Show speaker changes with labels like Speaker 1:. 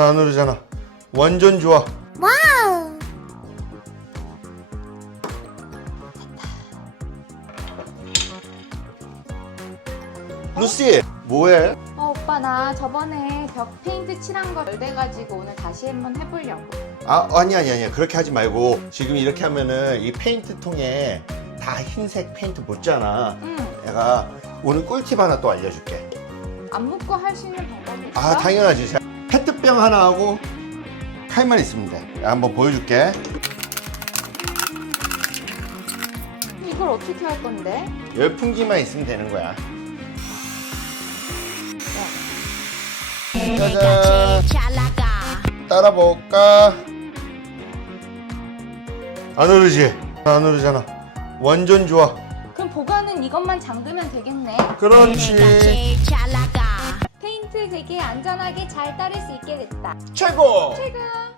Speaker 1: 안 오르잖아. 완전 좋아.
Speaker 2: 와우.
Speaker 1: 루시, 뭐해?
Speaker 3: 어, 오빠 나 저번에 벽 페인트 칠한 거 덜돼가지고 오늘 다시 한번 해보려고.
Speaker 1: 아, 아니 아니 아니. 그렇게 하지 말고 지금 이렇게 하면은 이 페인트 통에 다 흰색 페인트 묻잖아.
Speaker 3: 응.
Speaker 1: 내가 오늘 꿀팁 하나 또 알려줄게.
Speaker 3: 안 묻고 할 수 있는 방법이 있어?
Speaker 1: 아, 당연하지. 자, 페트병 하나 하고 칼만 있으면 돼. 내가 한번 보여줄게.
Speaker 3: 이걸 어떻게 할 건데?
Speaker 1: 열풍기만 있으면 되는 거야. 짜잔. 따라 볼까? 안 오르지? 안 오르잖아. 완전 좋아.
Speaker 3: 그럼 보관은 이것만 잠그면 되겠네.
Speaker 1: 그렇지.
Speaker 3: 되게 안전하게 잘 따를 수 있게 됐다.
Speaker 1: 최고.
Speaker 3: 최고!